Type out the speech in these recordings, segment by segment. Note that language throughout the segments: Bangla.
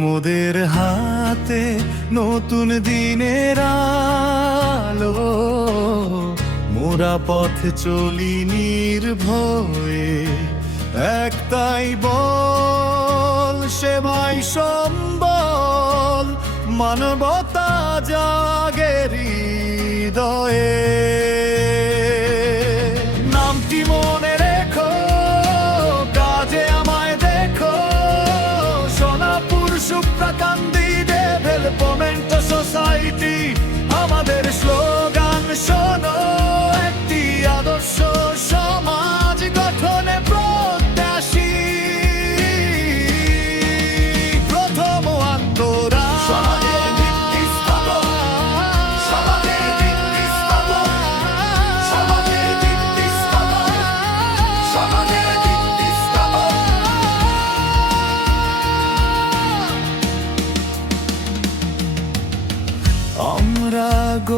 মোদের হাতে নতুন দিনের আলো মোরা পথ চলি নির্ভয়ে।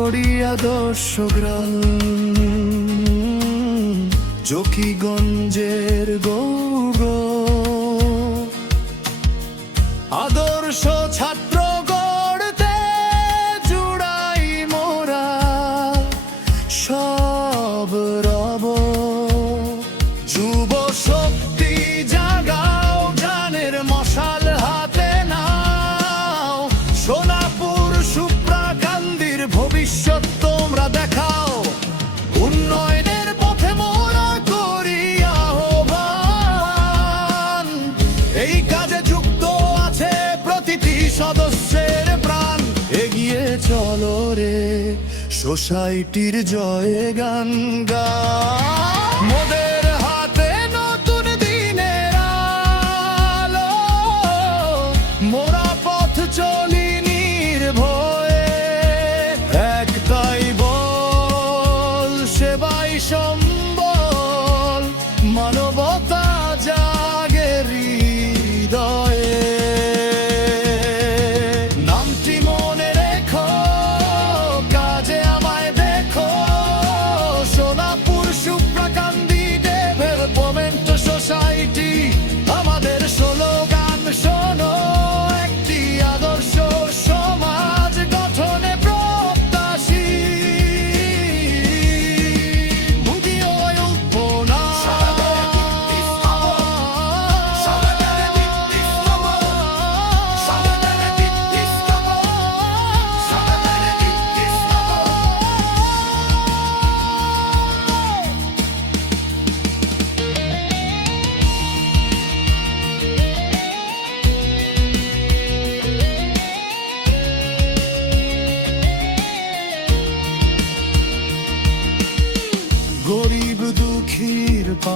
পড়িয়া দর্শকরা গ্রাম জকিগঞ্জের গো এই কাজে যুক্ত আছে প্রতিটি সদস্যের প্রাণ। এগিয়ে চলো রে সোসাইটির জয় গান গা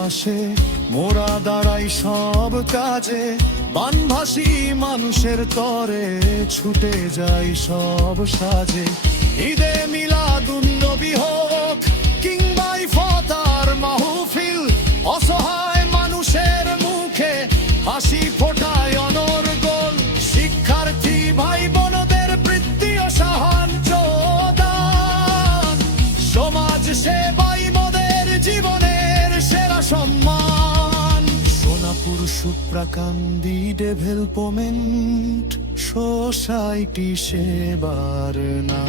পাশে মোরা দাঁড়াই সব কাজে। বানভাসি মানুষের তরে, ছুটে যাই সব সাজে। ঈদে মিলা দুন্দবি হোক, কিংবাই ফতার মাহফিল, অসহায় সুপ্রাকান্দি ডেভেলপমেন্ট সোসাইটি সেবার না